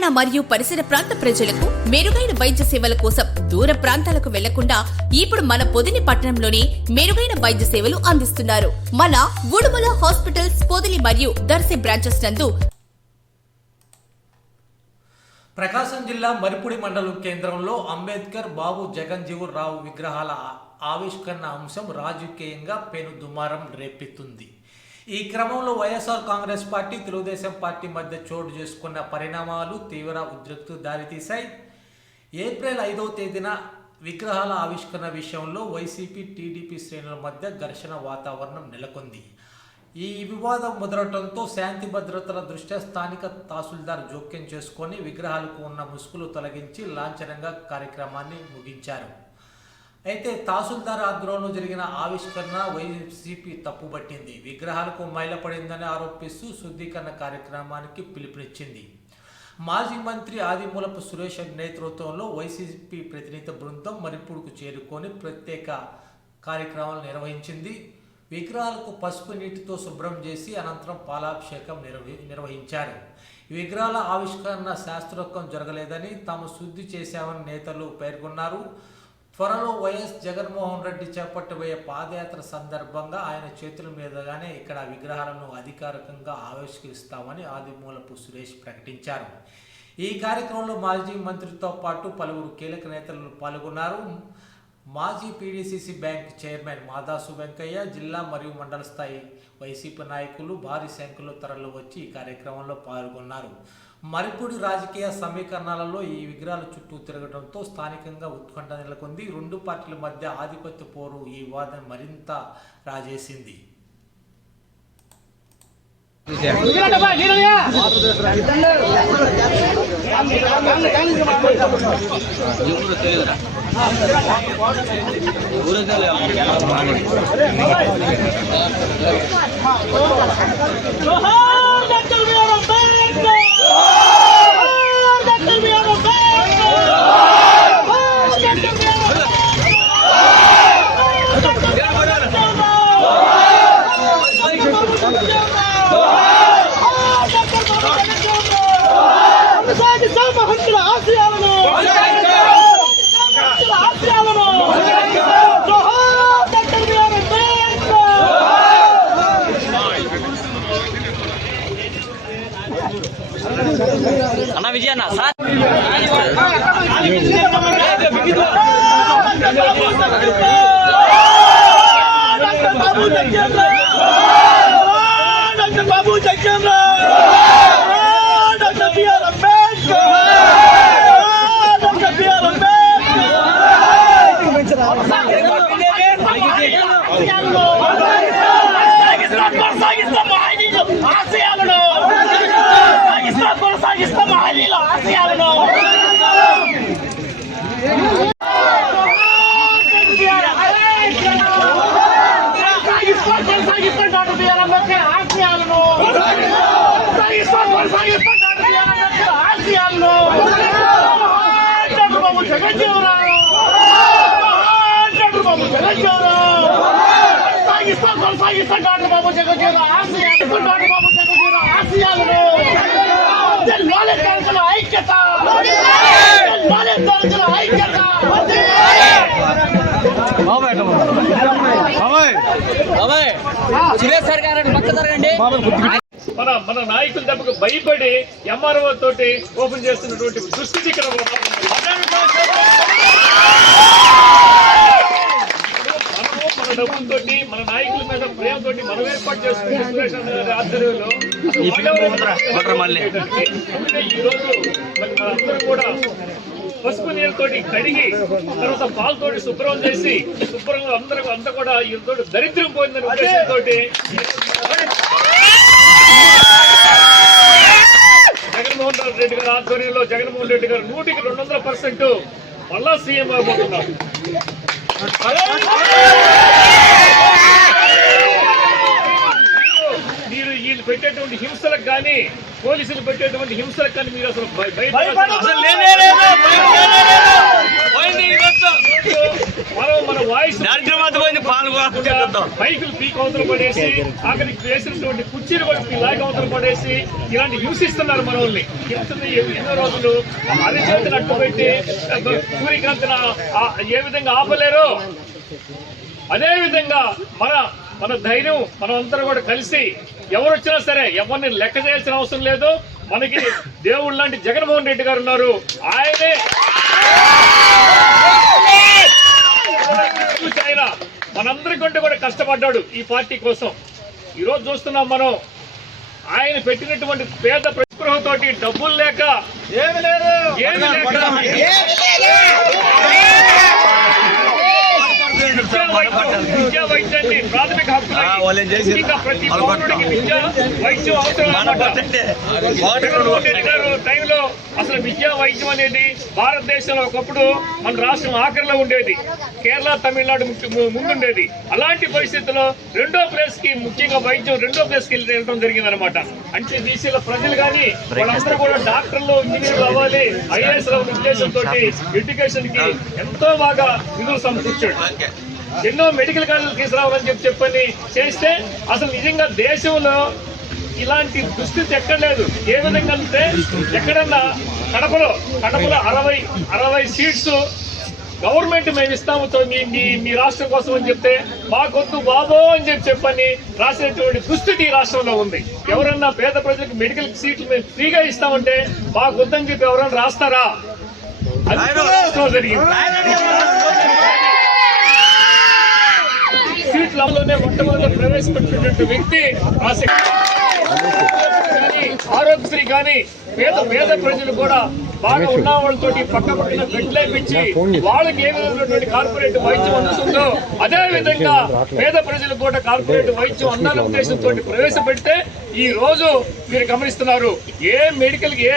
పట్టణ మరియు పరిసర ప్రాంత ప్రజలకు మెరుగైన వైద్య సేవల కోసం దూర ప్రాంతాలకు వెళ్లకుండా ఇప్పుడు మన పొదిలి పట్టణంలోనే మెరుగైన వైద్య సేవలు అందిస్తున్నారు. మన ఉడుమల హాస్పిటల్స్ పొదిలి మరియు దర్శి బ్రాంచెస్ నందు ప్రకాశం జిల్లా మరిపూడి మండలం కేంద్రంలో అంబేద్కర్, బాబు జగన్జీవన్ రావు విగ్రహాల ఆవిష్కరణ అంశం రాజకీయంగా పెను దుమారం రేపెత్తుంది. ఈ క్రమంలో వైఎస్ఆర్ కాంగ్రెస్ పార్టీ, తెలుగుదేశం పార్టీ మధ్య చోటు చేసుకున్న పరిణామాలు తీవ్ర ఉద్రిక్తతకు దారితీశాయి. ఏప్రిల్ 5వ తేదీన విగ్రహాల ఆవిష్కరణ విషయంలో వైసీపీ, టీడీపీ శ్రేణుల మధ్య ఘర్షణ వాతావరణం నెలకొంది. ఈ వివాదం ముదరటంతో శాంతి భద్రతల దృష్ట్యా స్థానిక తహసీల్దార్ జోక్యం చేసుకొని విగ్రహాలకు ఉన్న ముసుగులు తొలగించి లాంఛనంగా కార్యక్రమాన్ని ముగించారు. అయితే తహసీల్దార్ ఆధ్వర్యంలో జరిగిన ఆవిష్కరణ వైసీపీ తప్పుబట్టింది. విగ్రహాలకు మైలపడిందని ఆరోపిస్తూ శుద్ధీకరణ కార్యక్రమానికి పిలుపునిచ్చింది. మాజీ మంత్రి ఆదిమూలపు సురేష్ నేతృత్వంలో వైసీపీ ప్రతినిధి బృందం మరిపూడికి చేరుకొని ప్రత్యేక కార్యక్రమాలు నిర్వహించింది. విగ్రహాలకు పసుపు నీటితో శుభ్రం చేసి అనంతరం పాలాభిషేకం నిర్వహించారు. ఈ విగ్రహాల ఆవిష్కరణ శాస్త్రోక్తం జరగలేదని, తాము శుద్ధి చేశామని నేతలు పేర్కొన్నారు. త్వరలో వైఎస్ జగన్మోహన్ రెడ్డి చేపట్టబోయే పాదయాత్ర సందర్భంగా ఆయన చేతుల మీదుగానే ఇక్కడ విగ్రహాలను అధికారికంగా ఆవిష్కరిస్తామని ఆదిమూలపు సురేష్ ప్రకటించారు. ఈ కార్యక్రమంలో మాజీ మంత్రితో పాటు పలువురు కీలక నేతలు పాల్గొన్నారు. మాజీ PDCC bank chairman Madasu Venkaiah, జిల్లా మరియు మండల స్థాయి వైసీపీ నాయకులు భారీ సంఖ్యలో తరలివచ్చి ఈ కార్యక్రమంలో పాల్గొన్నారు. మరిపూడి రాజకీయ సమీకరణాలలో ఈ విగ్రహాల చుట్టూ తిరగడంతో స్థానికంగా ఉత్కంఠ నెలకొంది. రెండు పార్టీల మధ్య ఆధిపత్య పోరు ఈ వివాదం మరింత రాజేసింది. అన్న విజయ అన్న సార్ బాబు జగన్జీవన్ మన నాయకుల దెబ్బకు భయపడి ఎంఆర్ఓ తోటి ఓపెన్ చేస్తున్నటువంటి దుస్థితి ఇక్కడ మన డబ్బులతో మన నాయకుల మీద ప్రేమతోటి మనం ఏర్పాటు చేసుకునే సురేష్ ఆధ్వర్యంలో ఈ రోజు మనందరూ కూడా పసుపు నీళ్ళతోటి కడిగి తర్వాత పాలతోటి శుభ్రం చేసి శుభ్రంగా అందరూ అంతా కూడా ఈతో దరిద్రం పోయిందని ఉద్దేశంతో జగన్మోహన్ రెడ్డి గారి ఆధ్వర్యంలో జగన్మోహన్ రెడ్డి గారు 100% మళ్ళా సీఎం అయిపోతున్నారు. మీరు వీళ్ళు పెట్టేటువంటి హింసలకు కానీ పోలీసులు పెట్టేటువంటి హింసలకు కానీ మీరు అసలు మన వాయిస్ దరిద్రం బైకులు పీక్ అవతల పడేసి అక్కడికి వేసినటువంటి కుర్చీలు కూడా లాగ్ అవతల పడేసి ఇలాంటి హింసిస్తున్నారు మన వాళ్ళని. ఎన్నో రోజులు అరిచేతిని అట్టుపెట్టి సూర్యకాంతిని ఏ విధంగా ఆపలేరు, అదే విధంగా మన ధైర్యం మనం అందరూ కూడా కలిసి ఎవరు వచ్చినా సరే ఎవరిని లెక్క చేయాల్సిన అవసరం లేదు. మనకి దేవుడు లాంటి జగన్మోహన్ రెడ్డి గారు ఉన్నారు. ఆయనే ఆయన మనందరికంటే కూడా కష్టపడ్డాడు ఈ పార్టీ కోసం. ఈరోజు చూస్తున్నాం మనం ఆయన పెట్టినటువంటి పేద ప్రతిభతోటి డబ్బులు లేక ఏమి లేక విద్యా వైద్యాన్ని ప్రాథమిక హక్కులు ఇంకా ప్రతి పౌరుడికి విద్యా వైద్యం అవసరం అన్నమాట. జగన్మోహన్ రెడ్డి గారు టైంలో అసలు విద్యా వైద్యం అనేది భారతదేశంలో ఒకప్పుడు మన రాష్ట్రం ఆఖరిలో ఉండేది, కేరళ తమిళనాడు ముందుండేది. అలాంటి పరిస్థితుల్లో రెండో ప్లేస్ కి ముఖ్యంగా వైద్యం రెండో ప్లేస్ కి వెళ్ళడం జరిగింది అనమాట. అంటే బీసీల ప్రజలు కానీ వాళ్ళందరూ కూడా డాక్టర్లు ఇంజనీర్లు అవ్వాలి, ఐఏఎస్ ఉద్దేశంతో ఎడ్యుకేషన్ కి ఎంతో బాగా నిధులు సమకూర్చాడు. ఎన్నో మెడికల్ కాలేజీలు తీసుకురావాలని చెప్పని చేస్తే అసలు నిజంగా దేశంలో ఇలాంటి దుస్థితి ఎక్కడ లేదు. ఏ విధంగా అంటే ఎక్కడన్నా కడపలో 60 సీట్స్ గవర్నమెంట్ మేము ఇస్తాము మీ రాష్ట్రం కోసం అని చెప్తే మాకొద్దు బాబో అని చెప్పని రాసినటువంటి దుస్థితి ఈ రాష్ట్రంలో ఉంది. ఎవరన్నా పేద ప్రజలకు మెడికల్ సీట్లు మేము ఫ్రీగా ఇస్తామంటే మాకొద్దని చెప్పి ఎవరన్నా రాస్తారా? అది జరిగింది. సీట్లలోనే మొట్టమొదటి ప్రవేశపెట్టినటువంటి వ్యక్తి ఆరోగ్యశ్రీ కానీ పేద ప్రజలు కూడా బాగా ఉన్న వాళ్ళతోటి పక్కన బెడ్లేపించి వాళ్ళకి ఏ విధమైనటువంటి కార్పొరేట్ వైద్యం అందుతుందో అదే విధంగా పేద ప్రజలకు కూడా కార్పొరేట్ వైద్యం అందాల ఉద్దేశంతో ప్రవేశపెడితే ఈ రోజు మీరు గమనిస్తున్నారు. ఏ మెడికల్ ఏ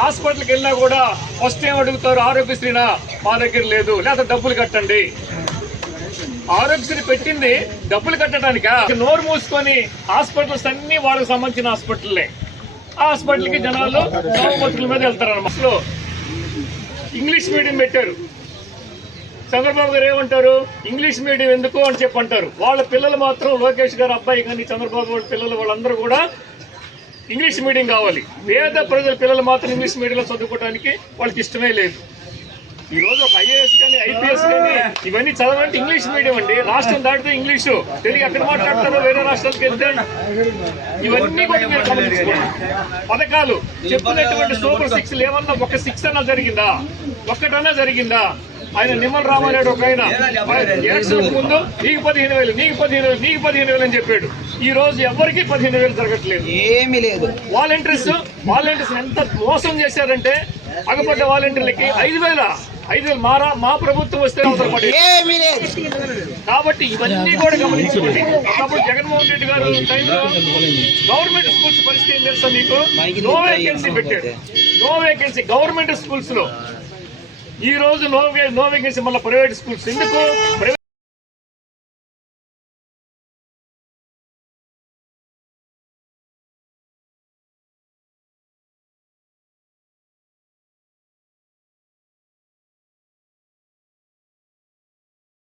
హాస్పిటల్కి వెళ్ళినా కూడా ఫస్ట్ ఏం అడుగుతారు? ఆరోగ్యశ్రీనా? మా దగ్గర లేదు, లేదా డబ్బులు కట్టండి. ఆరోగ్యశ్రీ పెట్టింది డబ్బులు కట్టడానిక? నోరు మూసుకొని హాస్పిటల్స్ అన్ని వాళ్ళకి సంబంధించిన హాస్పిటల్లే. ఆ హాస్పిటల్కి జనాలు నవమతుల మీద వెళ్తారన్నమాట. ఇంగ్లీష్ మీడియం పెట్టారు. చంద్రబాబు గారు ఏమంటారు? ఇంగ్లీష్ మీడియం ఎందుకు అని చెప్పి అంటారు. వాళ్ళ పిల్లలు మాత్రం లోకేష్ గారు అబ్బాయి కానీ చంద్రబాబు వాళ్ళ పిల్లలు వాళ్ళందరూ కూడా ఇంగ్లీష్ మీడియం కావాలి. పేద ప్రజల పిల్లలు మాత్రం ఇంగ్లీష్ మీడియంలో చదువుకోవడానికి వాళ్ళకి ఇష్టమే లేదు. ఈ రోజు ఒక ఐఏఎస్ కానీ ఐపీఎస్ కానీ ఇవన్నీ చదవాలంటే ఇంగ్లీష్ మీడియం అండి. రాష్ట్రం దాటితే ఇంగ్లీషు, తెలుగు ఎక్కడ మాట్లాడతారో వేరే రాష్ట్రాలకు వెళ్తే. ఇవన్నీ కూడా మీరు గమనించుకోండి. పథకాలు చెప్పినటువంటి సూపర్ 6 ఏమన్నా ఒక 6 అన్నా జరిగిందా? ఒక్కటన్నా జరిగిందా? ఆయన నిమ్మల రామారెడ్డి ఒక ఆయన ఎలక్షన్ ముందు నీకు 15,000 నీకు 15,000 నీకు 15,000 అని చెప్పాడు. ఈ రోజు ఎవరికి 15,000 జరగట్లేదు. ఏమీ లేదు. వాలంటీర్స్ ఎంత మోసం చేశారంటే అగపడ్డ వాలంటీర్లకి 5,000 మా ప్రభుత్వం వస్తే అవసరపడి. కాబట్టి ఇవన్నీ కూడా గమనించుకోండి. అప్పుడు జగన్మోహన్ రెడ్డి గారు టైంలో గవర్నమెంట్ స్కూల్స్ పరిస్థితి ఏం తెలుసా మీకు? నో వేకెన్సీ పెట్టాడు. నో వేకెన్సీ గవర్నమెంట్ స్కూల్స్ లో. ఈ రోజు నో వేకెన్సీ మళ్ళీ ప్రైవేట్ స్కూల్స్. ఎందుకు?